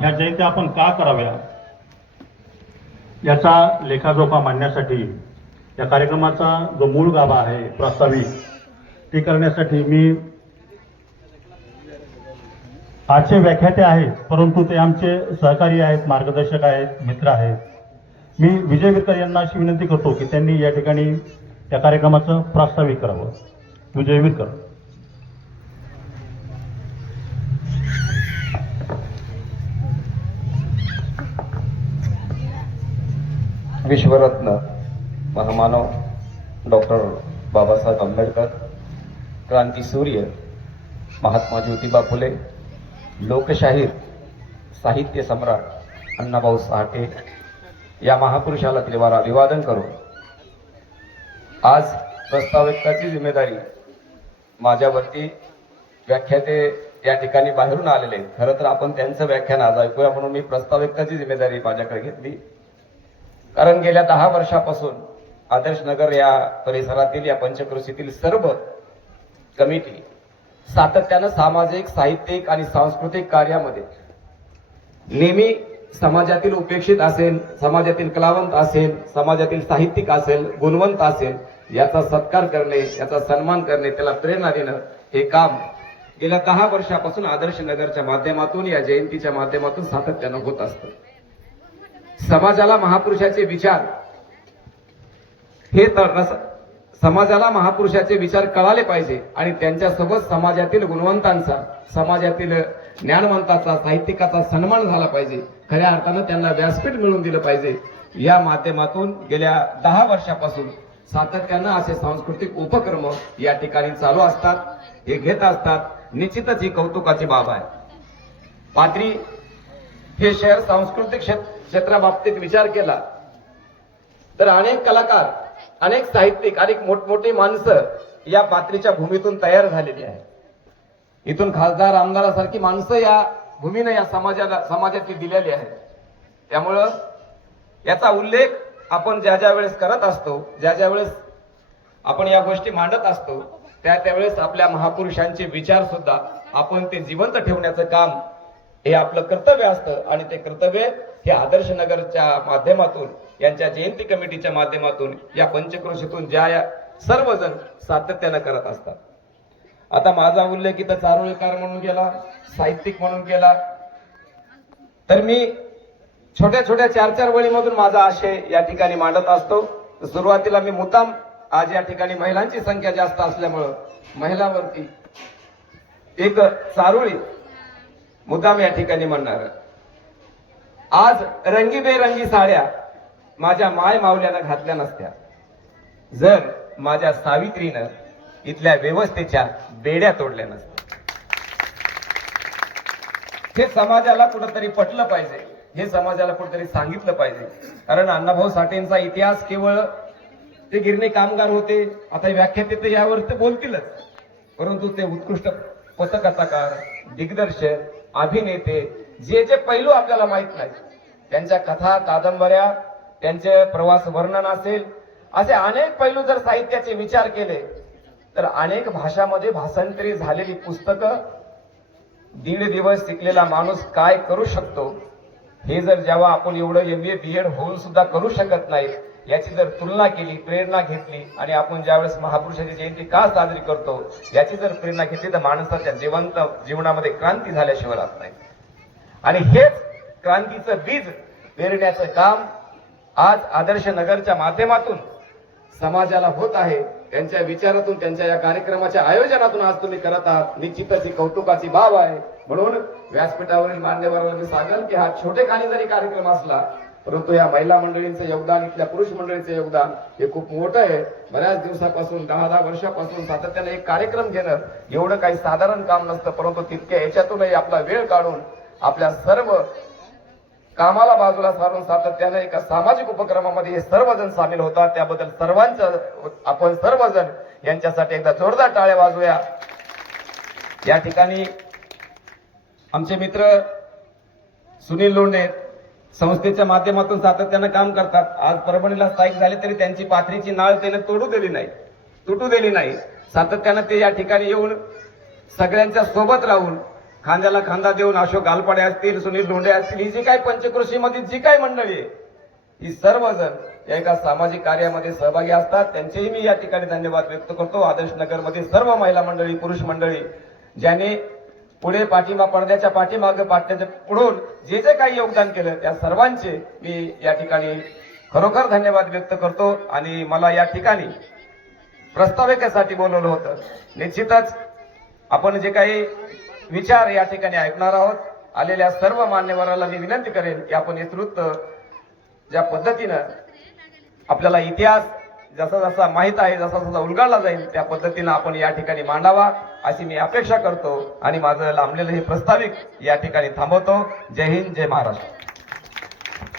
ह्या जयंत्या आपण का कराव्या याचा लेखाजोखा मांडण्यासाठी या कार्यक्रमाचा जो मूळ गाभा आहे प्रस्तावित ते करण्यासाठी मी आजचे व्याख्याते आहेत, परंतु ते आमचे सहकारी आहेत, मार्गदर्शक आहेत, मित्र आहेत. मी विजय विरकर यांना अशी विनंती करतो की त्यांनी या ठिकाणी या कार्यक्रमाचं प्रास्ताविक करावं. विजय विरकर. विश्वरत्न महामानव डॉक्टर बाबासाहेब आंबेडकर, क्रांतीसूर्य महात्मा ज्योतिबा फुले, लोकशाहीर साहित्य सम्राट अण्णाभाऊ साठे या महापुरुषाला त्रिवार अभिवादन करून आज प्रस्ताविकाची जिम्मेदारी माझ्यावरती व्याख्याते या ठिकाणी बाहेरून आलेले. खरं तर आपण त्यांचं व्याख्यान आज ऐकूया म्हणून मी प्रस्ताविकाची जिम्मेदारी माझ्याकडे घेतली. कारण गेल्या 10 वर्षापासून आदर्श नगर या परिसरातील या पंचक्रोशीतील सर्व कमिटी सातत्यानं सामाजिक, साहित्यिक आणि सांस्कृतिक कार्यामध्ये नेहमी समाजातील उपेक्षित असेल, समाजातील कलावंत असेल, समाजातील साहित्यिक असेल, गुणवंत असेल याचा सत्कार करणे, याचा सन्मान करणे, त्याला प्रेरणा देणं हे काम गेल्या 10 वर्षापासून आदर्श नगरच्या माध्यमातून या जयंतीच्या माध्यमातून सातत्यानं होत असतं. समाजाला महापुरुषाचे विचार हे समाजाला महापुरुषाचे विचार कळाले पाहिजे आणि त्यांच्यासोबत समाजातील गुणवंतांचा, समाजातील ज्ञानवंताचा, साहित्यिकाचा सन्मान झाला पाहिजे. खऱ्या अर्थानं त्यांना व्यासपीठ मिळवून दिलं पाहिजे. या माध्यमातून गेल्या 10 वर्षापासून सातत्यानं असे सांस्कृतिक उपक्रम या ठिकाणी चालू असतात, हे घेत असतात. निश्चितच ही कौतुकाची बाब आहे. पाथरी हे शहर सांस्कृतिक क्षेत्राबाबतीत विचार केला तर अनेक कलाकार, अनेक साहित्यिक, अनेक मोठमोठी माणसं या पाथरीच्या भूमीतून तयार झालेली आहे. इथून खासदार, आमदारासारखी माणसं या भूमीने या समाजाची दिलेली आहेत. त्यामुळं याचा उल्लेख आपण ज्या ज्या वेळेस करत असतो, ज्या ज्या वेळेस आपण या गोष्टी मांडत असतो, त्यावेळेस आपल्या महापुरुषांचे विचार सुद्धा आपण ते जिवंत ठेवण्याचं काम हे आपलं कर्तव्य असतं. आणि ते कर्तव्य हे आदर्श नगरच्या माध्यमातून, यांच्या जयंती कमिटीच्या माध्यमातून, या पंचक्रोशीतून ज्या या सर्वजण सातत्यानं करत असतात. आता माझा उल्लेख इथं चारोळीकार म्हणून केला, साहित्यिक म्हणून केला, तर मी छोट्या छोट्या 4-4 वळीमधून माझा आशय या ठिकाणी मांडत असतो. सुरुवातीला मी मुद्दाम आज या ठिकाणी महिलांची संख्या जास्त असल्यामुळं महिलांवरती एक चारोळी मुद्दाम या ठिकाणी म्हणणार. आज रंगीबेरंगी साड्या माझ्या माय मावल्यानं घातल्या नसत्या जर माझ्या सावित्रीनं इथल्या व्यवस्थेच्या बेड्या तोडल्या नसत्या. हे समाजाला कुठंतरी पटलं पाहिजे, हे समाजाला कुठंतरी सांगितलं पाहिजे. कारण अण्णाभाऊ साठेंचा इतिहास केवळ ते गिरणी कामगार होते, आता व्याख्याते तर यावर ते बोलतीलच, परंतु ते उत्कृष्ट पथकथाकार, दिग्दर्शक, अभिनेते, जे जे पैलू आपल्याला माहित नाही, त्यांच्या कथा, कादंबऱ्या, त्यांचे प्रवास वर्णन असेल, असे अनेक पैलू जर साहित्याचे विचार केले तर अनेक भाषांमध्ये भाषांतरी झालेली पुस्तकं, 1.5 दिवस शिकलेला माणूस काय करू शकतो हे जर जेव्हा आपण एवढं MA BEd होऊन सुद्धा करू शकत नाही याची जर तुलना केली, प्रेरणा घेतली आणि आपण ज्यावेळेस महापुरुषाची जयंती का साजरी करतो याची जर प्रेरणा घेतली तर माणसाच्या जिवंत जीवनामध्ये क्रांती झाल्याशिवाय राहत नाही. आणि हेच क्रांतीचं बीज पेरण्याचं काम आज आदर्श नगरच्या माध्यमातून समाजाला होत आहे. त्यांच्या विचारातून, त्यांच्या या कार्यक्रमाच्या आयोजनातून आज तुम्ही करत आहात. निश्चितच ही कौतुकाची बाब आहे. म्हणून व्यासपीठावरील मान्यवरांना मी सांगेल की हा छोटेखानी जरी कार्यक्रम असला परंतु या महिला मंडळींचं योगदान, इथल्या पुरुष मंडळींचं योगदान हे खूप मोठं आहे. बऱ्याच दिवसापासून 10 वर्षापासून सातत्याने एक कार्यक्रम घेणं एवढं काही साधारण काम नसतं, परंतु तितक्या याच्यातूनही आपला वेळ काढून आपल्या सर्व कामाला बाजूला सारून सातत्याने एका सामाजिक उपक्रमामध्ये हे सर्वजण सामील होतात. त्याबद्दल सर्वांचं आपण सर्वजण यांच्यासाठी एकदा जोरदार टाळ्या वाजवूया. या ठिकाणी आमचे मित्र सुनील लोंढे संस्थेच्या माध्यमातून सातत्यानं काम करतात. आज परभणीला स्थायिक झाले तरी त्यांची पाथरीची नाळ त्याने तुटू दिली नाही. सातत्यानं ते या ठिकाणी येऊन सगळ्यांच्या सोबत राहून खांद्याला खांदा देऊन अशोक गालपाडे असतील, सुनील धोंडे असतील, ही जी काही पंचकृषीमधील जी काही मंडळी आहे, ही सर्वजण या एका सामाजिक कार्यामध्ये सहभागी असतात. त्यांचेही मी या ठिकाणी धन्यवाद व्यक्त करतो. आदर्श नगरमध्ये सर्व महिला मंडळी, पुरुष मंडळी ज्यांनी पुढे पडद्याच्या पाठीमागे पाठ्याच्या पुढून जे जे काही योगदान केलं त्या सर्वांचे मी या ठिकाणी खरोखर धन्यवाद व्यक्त करतो. आणि मला या ठिकाणी प्रस्ताविकेसाठी बोलवलं होतं. निश्चितच आपण जे काही विचार या ठिकाणी ऐकणार आहोत, आलेल्या सर्व मान्यवरांना मी विनंती करेन की आपण यथोचित ज्या पद्धतीनं आपल्याला इतिहास जसा जसा माहित आहे, जसा जसा उलगडला जाईल त्या पद्धतीनं आपण या ठिकाणी मांडावा अशी मी अपेक्षा करतो. आणि माझं लांबलेलं हे प्रस्ताविक या ठिकाणी थांबवतो. जय हिंद, जय महाराष्ट्र.